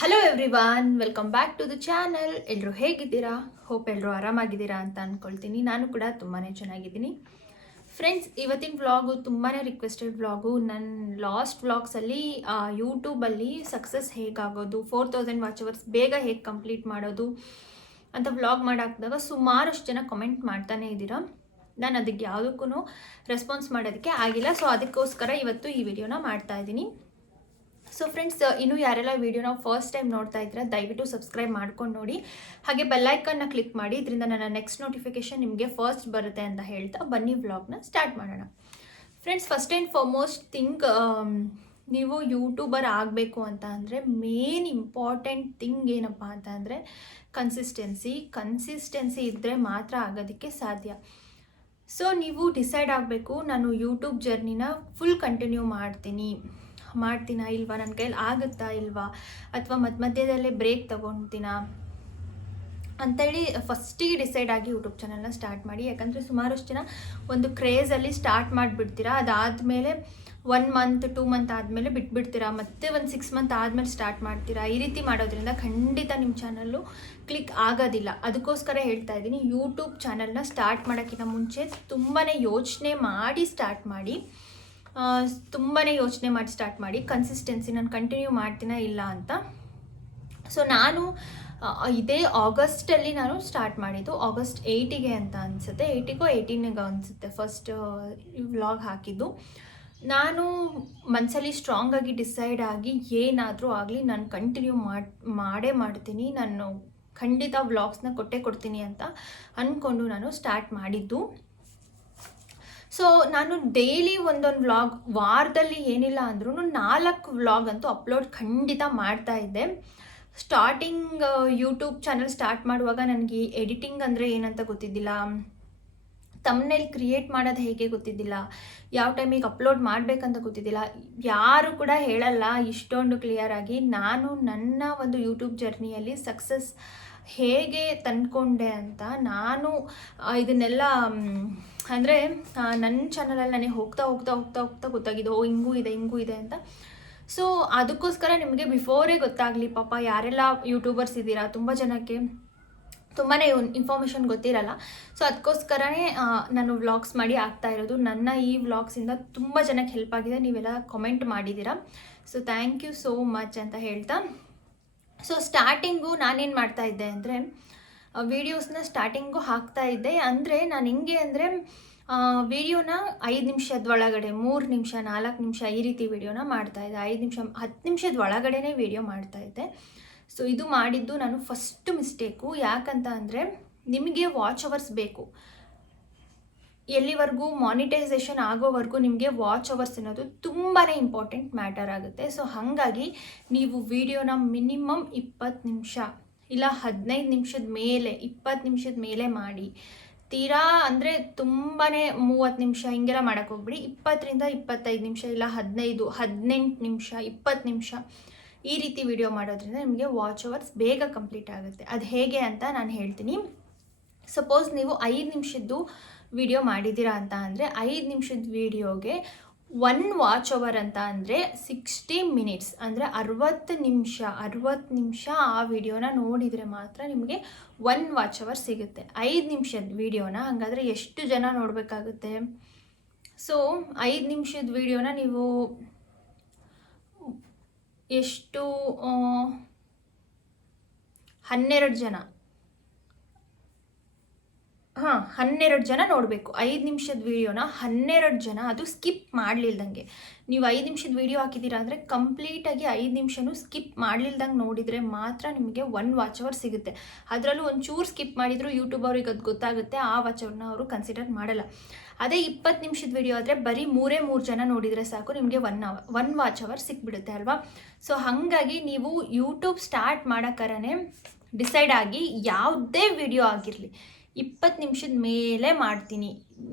Hello everyone, welcome back to the channel. ಎಲ್ಲರೂ ಹೇಗಿದ್ದೀರಾ? Hope ಎಲ್ಲರೂ ಆರಾಮಾಗಿದ್ದೀರಾ ಅಂತ ಅಂದ್ಕೊಳ್ತೀನಿ. ನಾನು ಕೂಡ ತುಂಬಾ ಚೆನ್ನಾಗಿದ್ದೀನಿ. ಫ್ರೆಂಡ್ಸ್, ಇವತ್ತಿನ ವ್ಲಾಗು ತುಂಬಾ ರಿಕ್ವೆಸ್ಟೆಡ್ ವ್ಲಾಗು. ನನ್ನ ಲಾಸ್ಟ್ ವ್ಲಾಗ್ಸಲ್ಲಿ ಯೂಟ್ಯೂಬಲ್ಲಿ ಸಕ್ಸಸ್ ಹೇಗಾಗೋದು, 4000 ವಾಚ್ ಅವರ್ಸ್ ಬೇಗ ಹೇಗೆ ಕಂಪ್ಲೀಟ್ ಮಾಡೋದು ಅಂತ ವ್ಲಾಗ್ ಮಾಡಾಕಿದಾಗ ಸುಮಾರಷ್ಟು ಜನ ಕಮೆಂಟ್ ಮಾಡ್ತಾನೆ ಇದ್ದೀರಾ. ನಾನು ಅದಕ್ಕೆ ಯಾವುದಕ್ಕೂ ರೆಸ್ಪಾನ್ಸ್ ಮಾಡೋದಕ್ಕೆ ಆಗಿಲ್ಲ. ಸೊ ಅದಕ್ಕೋಸ್ಕರ ಇವತ್ತು ಈ ವಿಡಿಯೋನ ಮಾಡ್ತಾ ಇದ್ದೀನಿ. ಸೊ ಫ್ರೆಂಡ್ಸ್, ಇನ್ನೂ ಯಾರೆಲ್ಲ ವೀಡಿಯೋನ ಫಸ್ಟ್ ಟೈಮ್ ನೋಡ್ತಾ ಇದ್ರೆ ದಯವಿಟ್ಟು ಸಬ್ಸ್ಕ್ರೈಬ್ ಮಾಡ್ಕೊಂಡು ನೋಡಿ, ಹಾಗೆ ಬೆಲ್ಲೈಕನ್ನ ಕ್ಲಿಕ್ ಮಾಡಿ. ಇದರಿಂದ ನನ್ನ ನೆಕ್ಸ್ಟ್ ನೋಟಿಫಿಕೇಶನ್ ನಿಮಗೆ ಫಸ್ಟ್ ಬರುತ್ತೆ ಅಂತ ಹೇಳ್ತಾ ಬನ್ನಿ ವ್ಲಾಗ್ನ ಸ್ಟಾರ್ಟ್ ಮಾಡೋಣ. Friends, first and foremost thing, ನೀವು ಯೂಟ್ಯೂಬರ್ ಆಗಬೇಕು ಅಂತ ಅಂದರೆ ಮೇನ್ ಇಂಪಾರ್ಟೆಂಟ್ ಥಿಂಗ್ ಏನಪ್ಪ ಅಂತ ಅಂದರೆ ಕನ್ಸಿಸ್ಟೆನ್ಸಿ ಇದ್ದರೆ ಮಾತ್ರ ಆಗೋದಕ್ಕೆ ಸಾಧ್ಯ. ಸೊ ನೀವು ಡಿಸೈಡ್ ಆಗಬೇಕು, ನಾನು ಯೂಟ್ಯೂಬ್ ಜರ್ನಿನ ಫುಲ್ ಕಂಟಿನ್ಯೂ ಮಾಡ್ತೀನಾ ಇಲ್ವಾ, ನನ್ನ ಕೈಯಲ್ಲಿ ಆಗುತ್ತಾ ಇಲ್ವಾ, ಅಥವಾ ಮಧ್ಯದಲ್ಲೇ ಬ್ರೇಕ್ ತೊಗೊಳ್ತೀನಾ ಅಂತೇಳಿ ಫಸ್ಟಿಗೆ ಡಿಸೈಡ್ ಆಗಿ ಯೂಟ್ಯೂಬ್ ಚಾನಲ್ನ ಸ್ಟಾರ್ಟ್ ಮಾಡಿ. ಯಾಕಂದರೆ ಸುಮಾರಷ್ಟು ಜನ ಒಂದು ಕ್ರೇಜಲ್ಲಿ ಸ್ಟಾರ್ಟ್ ಮಾಡಿಬಿಡ್ತೀರಾ, ಅದಾದಮೇಲೆ 1 ಮಂತ್ 2 ಮಂತ್ ಆದಮೇಲೆ ಬಿಟ್ಬಿಡ್ತೀರಾ, ಮತ್ತೆ ಒಂದು 6 ಮಂತ್ ಆದಮೇಲೆ ಸ್ಟಾರ್ಟ್ ಮಾಡ್ತೀರಾ. ಈ ರೀತಿ ಮಾಡೋದ್ರಿಂದ ಖಂಡಿತ ನಿಮ್ಮ ಚಾನಲ್ಲು ಕ್ಲಿಕ್ ಆಗೋದಿಲ್ಲ. ಅದಕ್ಕೋಸ್ಕರ ಹೇಳ್ತಾ ಇದ್ದೀನಿ, ಯೂಟ್ಯೂಬ್ ಚಾನಲ್ನ ಸ್ಟಾರ್ಟ್ ಮಾಡೋಕ್ಕಿಂತ ಮುಂಚೆ ತುಂಬಾ ಯೋಚನೆ ಮಾಡಿ ಸ್ಟಾರ್ಟ್ ಮಾಡಿ. ಕನ್ಸಿಸ್ಟೆನ್ಸಿ ನಾನು ಕಂಟಿನ್ಯೂ ಮಾಡ್ತೀನಾ ಇಲ್ಲ ಅಂತ. ಸೊ ನಾನು ಇದೇ ಆಗಸ್ಟಲ್ಲಿ ನಾನು ಸ್ಟಾರ್ಟ್ ಮಾಡಿದ್ದು, ಆಗಸ್ಟ್ 8ಗೆ ಅಂತ ಅನಿಸುತ್ತೆ, 8ಗೋ 18ಗೋ ಅನಿಸುತ್ತೆ ಫಸ್ಟ್ ವ್ಲಾಗ್ ಹಾಕಿದ್ದು. ನಾನು ಮನಸ್ಸಲ್ಲಿ ಸ್ಟ್ರಾಂಗಾಗಿ ಡಿಸೈಡ್ ಆಗಿ ಏನಾದರೂ ಆಗಲಿ ನಾನು ಕಂಟಿನ್ಯೂ ಮಾಡ್ತೀನಿ, ನಾನು ಖಂಡಿತ ವ್ಲಾಗ್ಸ್ನ ಕೊಡ್ತೀನಿ ಅಂತ ಅಂದ್ಕೊಂಡು ನಾನು ಸ್ಟಾರ್ಟ್ ಮಾಡಿದ್ದು. ಸೊ ನಾನು ಡೈಲಿ ಒಂದೊಂದು ವ್ಲಾಗ್, ವಾರದಲ್ಲಿ ಏನಿಲ್ಲ ಅಂದ್ರೂ 4 ವ್ಲಾಗ್ ಅಂತೂ ಅಪ್ಲೋಡ್ ಖಂಡಿತ ಮಾಡ್ತಾ ಇದ್ದೆ. ಸ್ಟಾರ್ಟಿಂಗ್ ಯೂಟ್ಯೂಬ್ ಚಾನಲ್ ಸ್ಟಾರ್ಟ್ ಮಾಡುವಾಗ ನನಗೆ ಎಡಿಟಿಂಗ್ ಅಂದರೆ ಏನಂತ ಗೊತ್ತಿದ್ದಿಲ್ಲ, ತಮ್ನೇಲ್ ಕ್ರಿಯೇಟ್ ಮಾಡೋದು ಹೇಗೆ ಗೊತ್ತಿದ್ದಿಲ್ಲ, ಯಾವ ಟೈಮಿಗೆ ಅಪ್ಲೋಡ್ ಮಾಡಬೇಕಂತ ಗೊತ್ತಿದ್ದಿಲ್ಲ. ಯಾರು ಕೂಡ ಹೇಳಲ್ಲ ಇಷ್ಟೊಂದು ಕ್ಲಿಯರಾಗಿ. ನಾನು ನನ್ನ ಒಂದು ಯೂಟ್ಯೂಬ್ ಜರ್ನಿಯಲ್ಲಿ ಸಕ್ಸಸ್ ಹೇಗೆ ತಂದ್ಕೊಂಡೆ ಅಂತ ನಾನು ಇದನ್ನೆಲ್ಲ ಅಂದರೆ ನನ್ನ ಚಾನಲಲ್ಲಿ ನನಗೆ ಹೋಗ್ತಾ ಗೊತ್ತಾಗಿದ್ದು, ಹಿಂಗೂ ಇದೆ ಅಂತ. ಸೊ ಅದಕ್ಕೋಸ್ಕರ ನಿಮಗೆ ಬಿಫೋರೇ ಗೊತ್ತಾಗಲಿ, ಪಾಪ ಯಾರೆಲ್ಲ ಯೂಟ್ಯೂಬರ್ಸ್ ಇದ್ದೀರಾ ತುಂಬ ಜನಕ್ಕೆ ತುಂಬಾ ಇನ್ಫಾರ್ಮೇಷನ್ ಗೊತ್ತಿರಲ್ಲ. ಸೊ ಅದಕ್ಕೋಸ್ಕರನೇ ನಾನು ವ್ಲಾಗ್ಸ್ ಮಾಡಿ ಆಗ್ತಾ ಇರೋದು. ನನ್ನ ಈ ವ್ಲಾಗ್ಸಿಂದ ತುಂಬ ಜನಕ್ಕೆ ಹೆಲ್ಪ್ ಆಗಿದೆ, ನೀವೆಲ್ಲ ಕಮೆಂಟ್ ಮಾಡಿದ್ದೀರಾ. So thank you so much ಅಂತ ಹೇಳ್ತಾ, ಸೊ ಸ್ಟಾರ್ಟಿಂಗು ನಾನೇನು ಮಾಡ್ತಾ ಇದ್ದೆ ಅಂದರೆ ವೀಡಿಯೋಸ್ನ ಸ್ಟಾರ್ಟಿಂಗು ಹಾಕ್ತಾ ಇದ್ದೆ. ಅಂದರೆ ನಾನು ಹೆಂಗೆ ಅಂದರೆ ವೀಡಿಯೋನ 5 ನಿಮಿಷದ ಒಳಗಡೆ 3 ನಿಮಿಷ 4 ನಿಮಿಷ ಈ ರೀತಿ ವೀಡಿಯೋನ ಮಾಡ್ತಾಯಿದ್ದೆ. 5 ನಿಮಿಷ 10 ನಿಮಿಷದ ಒಳಗಡೆನೇ ವೀಡಿಯೋ ಮಾಡ್ತಾಯಿದ್ದೆ. ಸೊ ಇದು ಮಾಡಿದ್ದು ನಾನು ಫಸ್ಟ್ ಮಿಸ್ಟೇಕು. ಯಾಕಂತ ಅಂದರೆ ನಿಮಗೆ ವಾಚ್ ಅವರ್ಸ್ ಬೇಕು, ಎಲ್ಲಿವರೆಗೂ ಮಾನಿಟೈಸೇಷನ್ ಆಗೋವರೆಗೂ ನಿಮಗೆ ವಾಚ್ ಅವರ್ಸ್ ಅನ್ನೋದು ತುಂಬಾ ಇಂಪಾರ್ಟೆಂಟ್ ಮ್ಯಾಟರ್ ಆಗುತ್ತೆ. ಸೊ ಹಾಗಾಗಿ ನೀವು ವಿಡಿಯೋನ ಮಿನಿಮಮ್ 20 ನಿಮಿಷ ಇಲ್ಲ 15 ನಿಮಿಷದ ಮೇಲೆ 20 ನಿಮಿಷದ ಮೇಲೆ ಮಾಡಿ. ತೀರಾ ಅಂದರೆ ತುಂಬಾ 30 ನಿಮಿಷ ಹಿಂಗೆಲ್ಲ ಮಾಡೋಕ್ಕೆ ಹೋಗ್ಬಿಡಿ. 20ರಿಂದ 25 ನಿಮಿಷ ಇಲ್ಲ 15, 18 ನಿಮಿಷ 20 ನಿಮಿಷ ಈ ರೀತಿ ವಿಡಿಯೋ ಮಾಡೋದ್ರಿಂದ ನಿಮಗೆ ವಾಚ್ ಅವರ್ಸ್ ಬೇಗ ಕಂಪ್ಲೀಟ್ ಆಗುತ್ತೆ. ಅದು ಹೇಗೆ ಅಂತ ನಾನು ಹೇಳ್ತೀನಿ. ಸಪೋಸ್ ನೀವು 5 ನಿಮಿಷದ್ದು ವಿಡಿಯೋ ಮಾಡಿದ್ದೀರಾ ಅಂತ ಅಂದರೆ 5 ನಿಮಿಷದ ವಿಡಿಯೋಗೆ 1 ವಾಚ್ ಅವರ್ ಅಂತ ಅಂದರೆ 60 ಮಿನಿಟ್ಸ್ ಅಂದರೆ 60 ನಿಮಿಷ ಆ ವಿಡಿಯೋನ ನೋಡಿದರೆ ಮಾತ್ರ ನಿಮಗೆ 1 ವಾಚ್ ಅವರ್ ಸಿಗುತ್ತೆ. 5 ನಿಮಿಷದ ವಿಡಿಯೋನ ಹಾಗಾದರೆ ಎಷ್ಟು ಜನ ನೋಡಬೇಕಾಗುತ್ತೆ? ಸೊ 5 ನಿಮಿಷದ ವಿಡಿಯೋನ ನೀವು ಎಷ್ಟು 12 ಜನ 12 ಜನ ನೋಡಬೇಕು. 5 ನಿಮಿಷದ ವೀಡಿಯೋನ 12 ಜನ, ಅದು ಸ್ಕಿಪ್ ಮಾಡಲಿಲ್ದಂಗೆ. ನೀವು 5 ನಿಮಿಷದ ವೀಡಿಯೋ ಹಾಕಿದ್ದೀರಾ ಅಂದರೆ ಕಂಪ್ಲೀಟಾಗಿ 5 ನಿಮಿಷನೂ ಸ್ಕಿಪ್ ಮಾಡಲಿಲ್ದಂಗೆ ನೋಡಿದರೆ ಮಾತ್ರ ನಿಮಗೆ 1 ವಾಚ್ ಅವರ್ ಸಿಗುತ್ತೆ. ಅದರಲ್ಲೂ ಒಂಚೂರು ಸ್ಕಿಪ್ ಮಾಡಿದರೂ ಯೂಟ್ಯೂಬ್ ಅವ್ರಿಗೆ ಅದು ಗೊತ್ತಾಗುತ್ತೆ, ಆ ವಾಚ್ ಅವರ್ನ ಅವರು ಕನ್ಸಿಡರ್ ಮಾಡಲ್ಲ. ಅದೇ 20 ನಿಮಿಷದ ವೀಡಿಯೋ ಆದರೆ ಬರೀ 3 ಜನ ನೋಡಿದರೆ ಸಾಕು, ನಿಮಗೆ 1 ವಾಚ್ ಅವರ್ ಸಿಕ್ಬಿಡುತ್ತೆ ಅಲ್ವಾ. ಸೊ ಹಾಗಾಗಿ ನೀವು ಯೂಟ್ಯೂಬ್ ಸ್ಟಾರ್ಟ್ ಮಾಡೋಕ್ಕರೇ ಡಿಸೈಡ್ ಆಗಿ ಯಾವುದೇ ವಿಡಿಯೋ ಆಗಿರಲಿ 20 ನಿಮಿಷದ ಮೇಲೆ ಮಾಡ್ತೀನಿ.